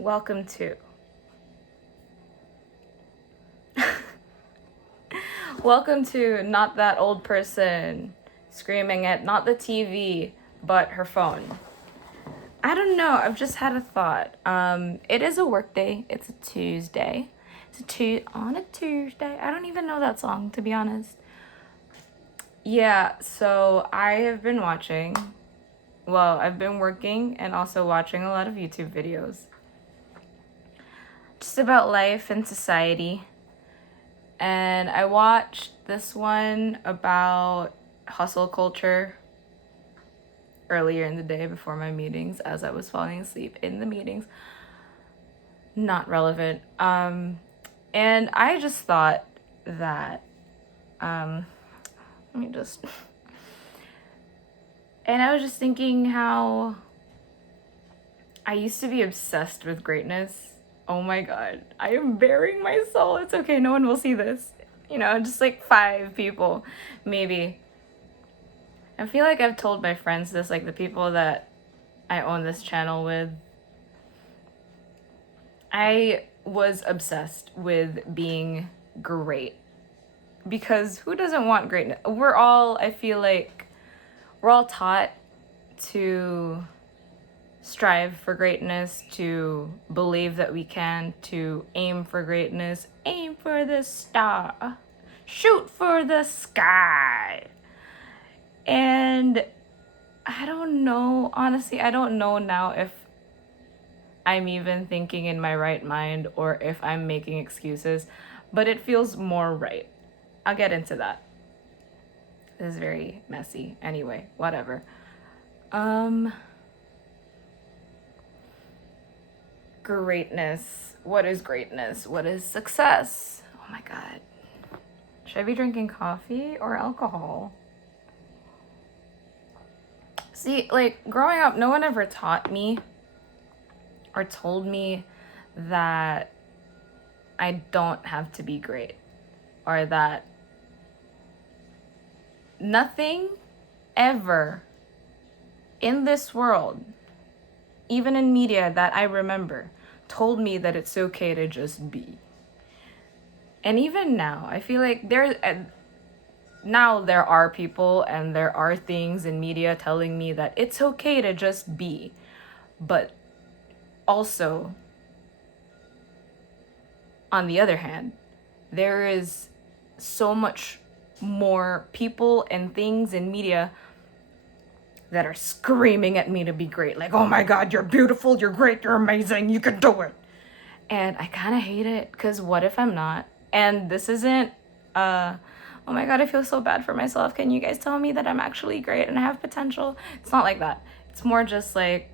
Welcome to. Welcome to not that old person screaming at not the TV, but her phone. I don't know, I've just had a thought. It is a work day. It's a Tuesday. On a Tuesday. I don't even know that song, to be honest. Yeah, so I have been watching, I've been working and also watching a lot of YouTube videos. Just about life and society. And I watched this one about hustle culture earlier in the day before my meetings as I was falling asleep in the meetings. Not relevant. And I just thought that, and I was just thinking how I used to be obsessed with greatness. Oh my god, I am bearing my soul. It's okay, no one will see this. Just like 5 people, maybe. I feel like I've told my friends this, like the people that I own this channel with. I was obsessed with being great. Because who doesn't want greatness? I feel like, we're all taught to strive for greatness, to believe that we can, to aim for greatness, aim for the star, shoot for the sky. And I don't know, honestly, I don't know now if I'm even thinking in my right mind or if I'm making excuses, but it feels more right. I'll get into that. This is very messy. Anyway, whatever. Greatness. What is greatness? What is success? Oh my god. Should I be drinking coffee or alcohol? See, like, growing up, no one ever taught me or told me that I don't have to be great, or that nothing ever in this world, even in media that I remember, told me that it's okay to just be. And even now, I feel like now there are people and there are things in media telling me that it's okay to just be. But also, on the other hand, there is so much more people and things in media that are screaming at me to be great. Like, oh my god, you're beautiful, you're great, you're amazing, you can do it. And I kind of hate it, because what if I'm not? And this isn't, oh my god, I feel so bad for myself. Can you guys tell me that I'm actually great and I have potential? It's not like that. It's more just like,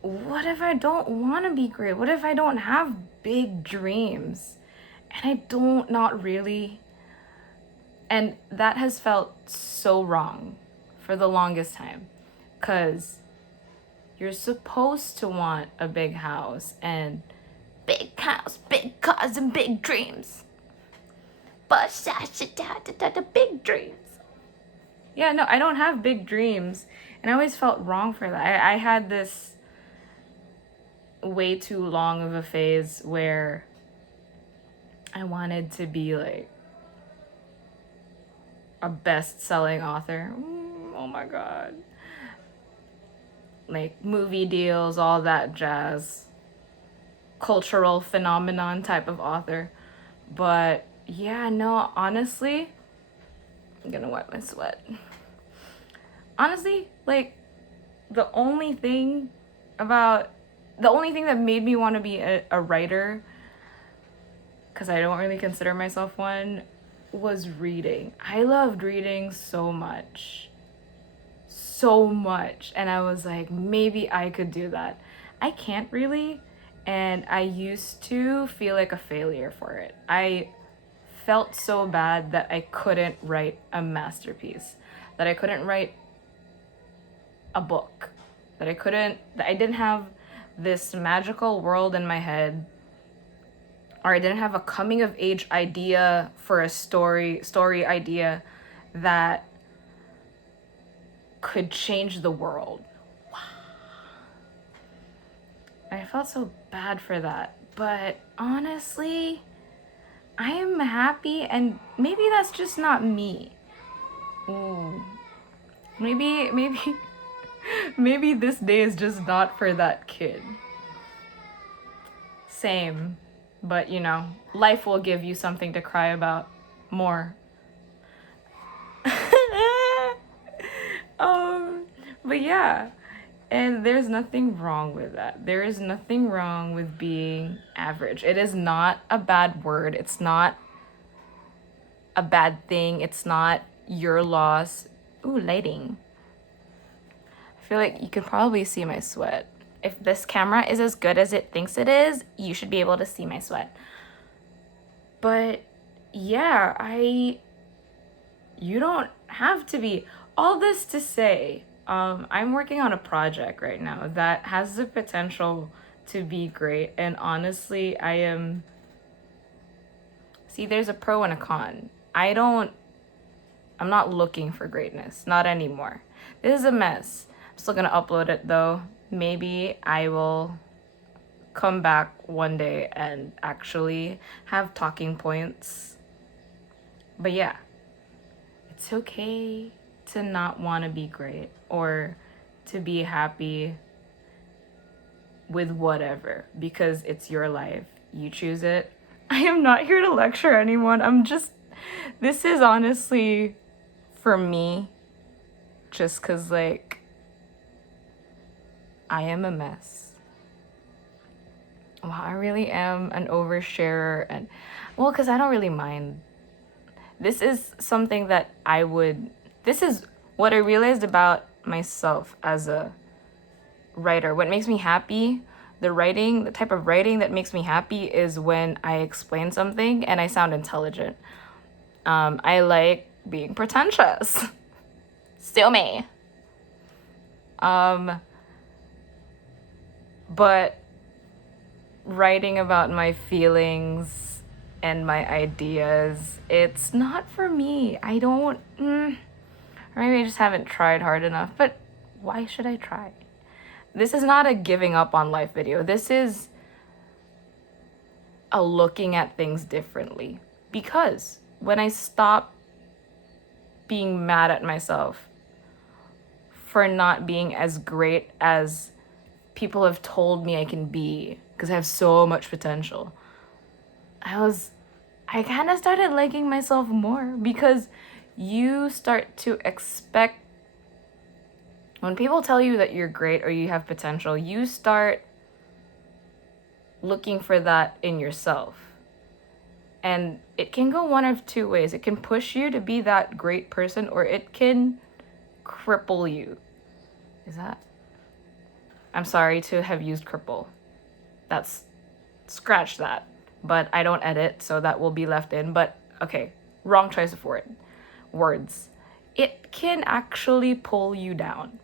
what if I don't want to be great? What if I don't have big dreams? And I don't, not really. And that has felt so wrong for the longest time. Because you're supposed to want a big house, big cars, and big dreams. But the big dreams. Yeah, no, I don't have big dreams. And I always felt wrong for that. I had this way too long of a phase where I wanted to be like a best-selling author. Oh my god. Like movie deals, all that jazz. Cultural phenomenon type of author. But yeah, no, honestly, I'm gonna wipe my sweat. Honestly, like, the only thing that made me want to be a writer, because I don't really consider myself one, was reading. I loved reading so much. So much. And I was like, maybe I could do that. I can't really. And I used to feel like a failure for it. I felt so bad that I couldn't write a masterpiece, that I couldn't write a book, that I didn't have this magical world in my head, or I didn't have a coming of age idea for a story idea that could change the world. I felt so bad for that. But honestly, I am happy, and maybe that's just not me. Ooh. Maybe maybe this day is just not for that kid. Same. But life will give you something to cry about more. But yeah. And there's nothing wrong with that. There is nothing wrong with being average. It is not a bad word. It's not a bad thing. It's not your loss. Ooh, lighting. I feel like you can probably see my sweat. If this camera is as good as it thinks it is, you should be able to see my sweat. But yeah, you don't have to be. All this to say, I'm working on a project right now that has the potential to be great. And honestly, see, there's a pro and a con. I'm not looking for greatness, not anymore. This is a mess. I'm still gonna upload it though. Maybe I will come back one day and actually have talking points. But yeah, it's okay to not want to be great or to be happy with whatever, because it's your life. You choose it. I am not here to lecture anyone. This is honestly for me, just because, like, I am a mess. Wow, I really am an oversharer, and, well, because I don't really mind. This is something that this is what I realized about myself as a writer. What makes me happy, the type of writing that makes me happy is when I explain something and I sound intelligent. I like being pretentious. Still me. But writing about my feelings and my ideas, it's not for me. Or maybe I just haven't tried hard enough, but why should I try? This is not a giving up on life video. This is a looking at things differently. Because when I stop being mad at myself for not being as great as people have told me I can be, because I have so much potential, I kind of started liking myself more, because you start to expect, when people tell you that you're great or you have potential, you start looking for that in yourself. And it can go one of two ways. It can push you to be that great person, or it can cripple you. I'm sorry to have used cripple. Scratch that. But I don't edit, so that will be left in. But okay, wrong choice of words. It can actually pull you down,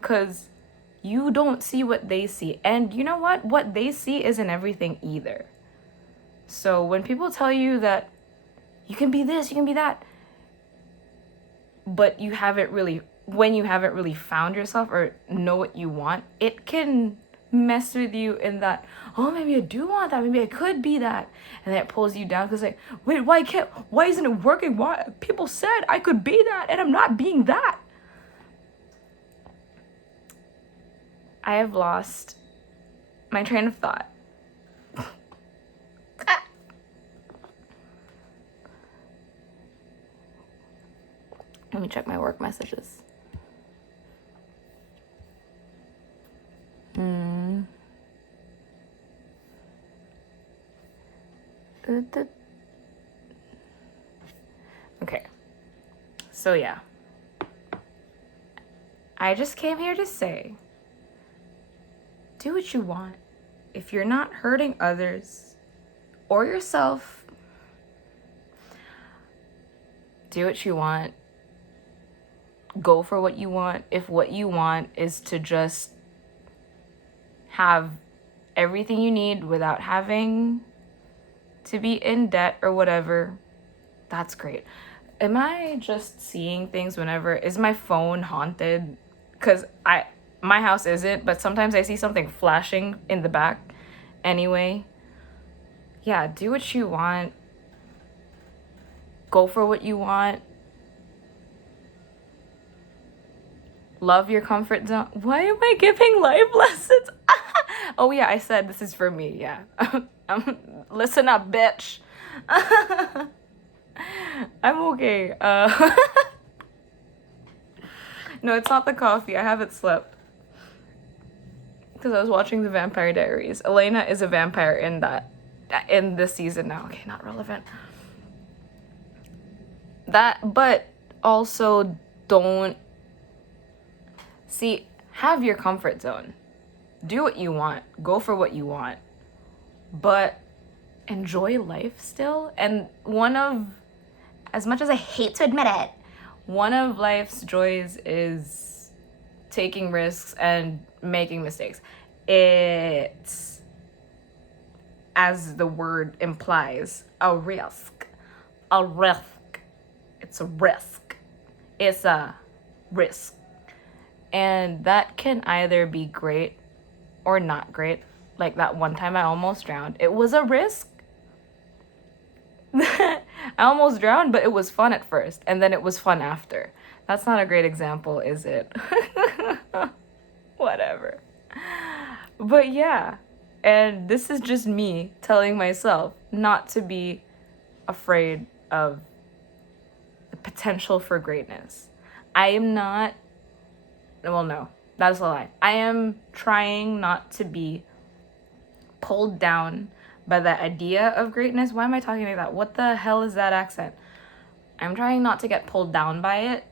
because you don't see what they see. And you know what? What they see isn't everything either. So when people tell you that you can be this, you can be that, but when you haven't really found yourself or know what you want, it can mess with you in that, oh, maybe I do want that, maybe I could be that. And then it pulls you down, because, like, wait, why isn't it working? Why? People said I could be that, and I'm not being that. I have lost my train of thought. Let me check my work messages. Okay. So yeah. I just came here to say, do what you want. If you're not hurting others or yourself, do what you want. Go for what you want. If what you want is to just have everything you need without having to be in debt or whatever, that's great. Am I just seeing things whenever? Is my phone haunted? Because My house isn't, but sometimes I see something flashing in the back anyway. Yeah, do what you want. Go for what you want. Love your comfort zone. Why am I giving life lessons? Oh yeah, I said this is for me. Yeah. Listen up, bitch. I'm okay. No, it's not the coffee. I haven't slept because I was watching The Vampire Diaries. Elena is a vampire in this season now. Okay, not relevant. But also don't see. Have your comfort zone. Do what you want. Go for what you want. But enjoy life still. And as much as I hate to admit it, one of life's joys is taking risks and making mistakes. It's, as the word implies, a risk. A risk. It's a risk. It's a risk. And that can either be great or not great. Like that one time I almost drowned. It was a risk. I almost drowned, but it was fun at first, and then it was fun after. That's not a great example, is it? Whatever. But yeah, and this is just me telling myself not to be afraid of the potential for greatness. I am not, well, no, that's a lie. I am trying not to be pulled down by the idea of greatness. Why am I talking like that? What the hell is that accent? I'm trying not to get pulled down by it,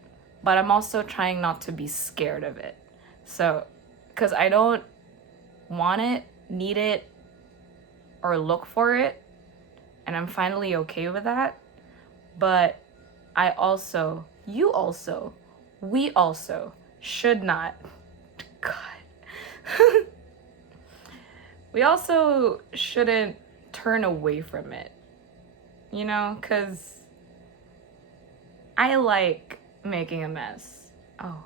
but I'm also trying not to be scared of it. So, because I don't want it, need it, or look for it, and I'm finally okay with that. But we also should not, God. We also shouldn't turn away from it, you know, because I like making a mess. Oh,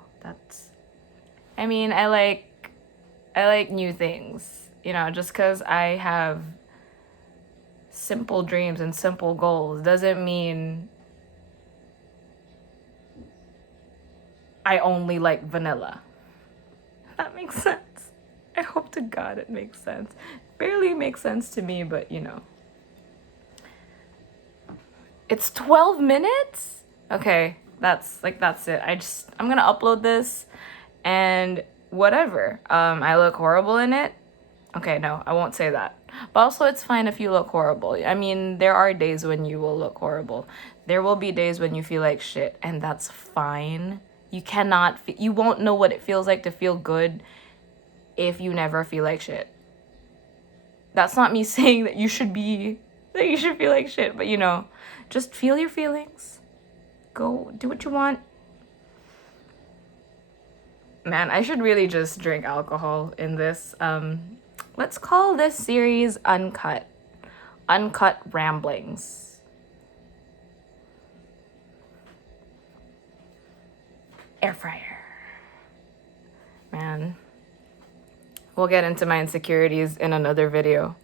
I like new things, you know, just because I have simple dreams and simple goals doesn't mean I only like vanilla. That makes sense. I hope to God it makes sense. Barely makes sense to me, but you know. It's 12 minutes? Okay, that's it. I'm gonna upload this and whatever. I look horrible in it. Okay, no, I won't say that. But also it's fine if you look horrible. I mean, there are days when you will look horrible. There will be days when you feel like shit, and that's fine. You won't know what it feels like to feel good if you never feel like shit. That's not me saying that you should feel like shit, but you know, just feel your feelings. Go do what you want. Man, I should really just drink alcohol in this. Let's call this series Uncut. Uncut Ramblings. Air fryer. Man. We'll get into my insecurities in another video.